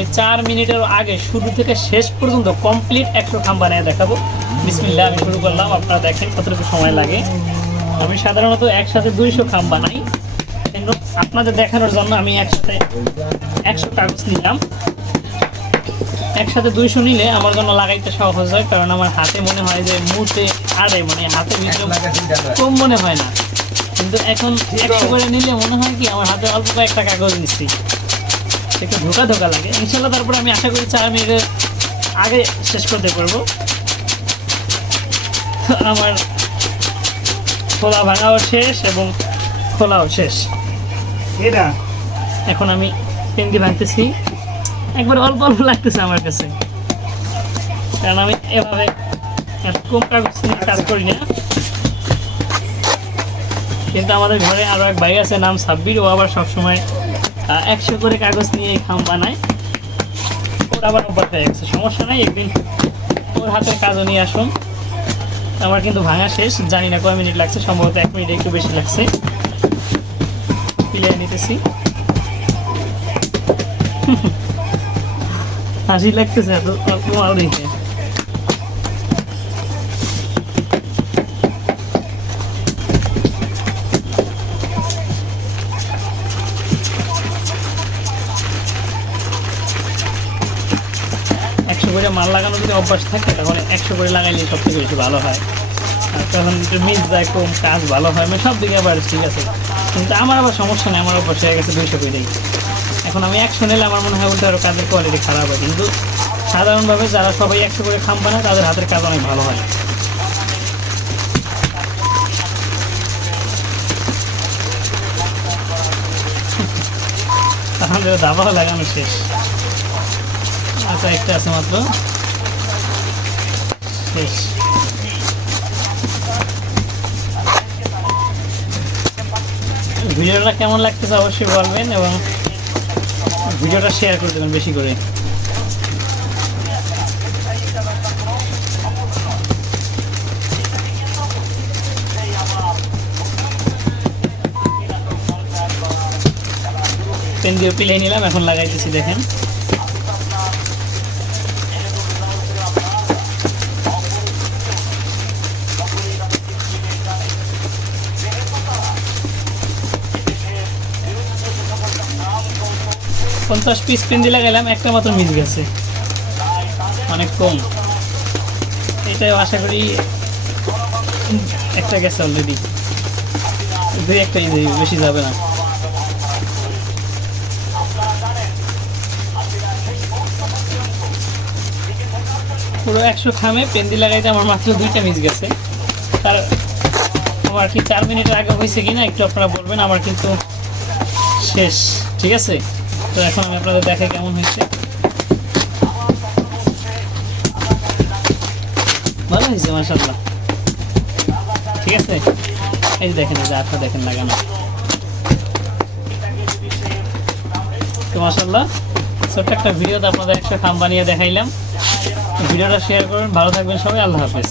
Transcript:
আমি 4 মিনিটের আগে শুরু থেকে শেষ পর্যন্ত কমপ্লিট 100 খাম বানিয়ে দেখাবো। বিসমিল্লাহ, আমি শুরু করলাম। আপনারা দেখেন কতটুকু সময় লাগে। আমি সাধারণত একসাথে 200 খাম বানাই, কিন্তু আপনাদের দেখানোর জন্য আমি একসাথে 100 কাগজ নিলাম। একসাথে 200 নিলে আমার জন্য লাগাইতে সহজ হয়, কারণ আমার হাতে মনে হয় যে মুতে আড়ে, মানে হাতে কম মনে হয় না। কিন্তু এখন 100 করে নিলে মনে হয় কি আমার হাতে অল্প কয়েকটা কাগজ নিচ্ছি, একটু ধোকা ধোকা লাগে। ইনশাল্লাহ তারপরে আমি আশা করি 4 মিনিটের আগে শেষ করতে পারবো। আমার খোলা ভাঙাও শেষ এবং খোলাও শেষ। এটা এখন আমি পেন দিয়ে ভাঙতেছি। একবার অল্প অল্প লাগতেছে আমার কাছে, কারণ আমি এভাবে এত কম কাগজ নিয়ে কাজ করি না। কিন্তু আমাদের ঘরে আরও এক ভাই আছে, নাম সাব্বির। ও আবার সবসময় 100 করে কাগজ নিয়ে এই খাম বানায়। ওর আবার অভ্যাস হয়ে গেছে, সমস্যা নাই। একদিন ওর হাতের কাজও নিয়ে আসুন। আমার কিন্তু ভাঙা শেষ, জানি না কয় মিনিট লাগছে, সম্ভবত 1 মিনিট একটু বেশি লাগছে। পিলিয়ে নিতেছি। হাসি লাগতেছে এত অল্প মাল দেখে। করে মাল লাগানো যদি অভ্যাস থাকে তাহলে 100 করে লাগাইলে সব থেকে বেশি ভালো হয়। আর তখন একটু মিস যায় কম, কাজ ভালো হয়, মানে সব দিকে আবার ঠিক আছে। কিন্তু আমার আবার সমস্যা নেই, আমার অভ্যাস হয়ে গেছে 200 করেই। এখন আমি 100 নিলে আমার মনে হয় উল্টো আরও কাজের কোয়ালিটি খারাপ হয়। কিন্তু সাধারণভাবে যারা সবাই 100 করে খাম বানায় তাদের হাতের কাজ অনেক ভালো হয়। তাহলে দাবাও লাগানো শেষ। আচ্ছা, একটা আছে মাত্র, শেষ। ভিডিওটা কেমন লাগতেছে অবশ্যই বলবেন এবং ভিডিওটা শেয়ার করে দেবেন বেশি করে। পেন দিয়ে পিলাই নিলাম, এখন লাগাইতেছি। দেখেন পঞ্চাশ পিস পেন দিয়ে লাগাইলাম, একটা মাত্র মিস গেছে, অনেক কম। এটাও আশা করি একটা গেছে অলরেডি, 2-1টাই বেশি যাবে না। পুরো 100 খামে পেন দিয়ে লাগাইতে আমার মাত্র 2টা মিস গেছে। তার আমার কি 4 মিনিটের আগে হয়েছে কিনা একটু আপনারা বলবেন। আমার কিন্তু শেষ, ঠিক আছে। তো এখন আমি আপনাদের দেখাই কেমন হয়েছে। ভালো হয়েছে মাশাআল্লাহ, ঠিক আছে। এই দেখেন, এই যে আঠা দেখেন লাগানো, তো মাশাআল্লাহ। ছোট্ট একটা ভিডিওতে আপনাদের 100 খাম বানিয়ে দেখাইলাম। ভিডিওটা শেয়ার করুন, ভালো থাকবেন সবাই, আল্লাহ হাফেজ।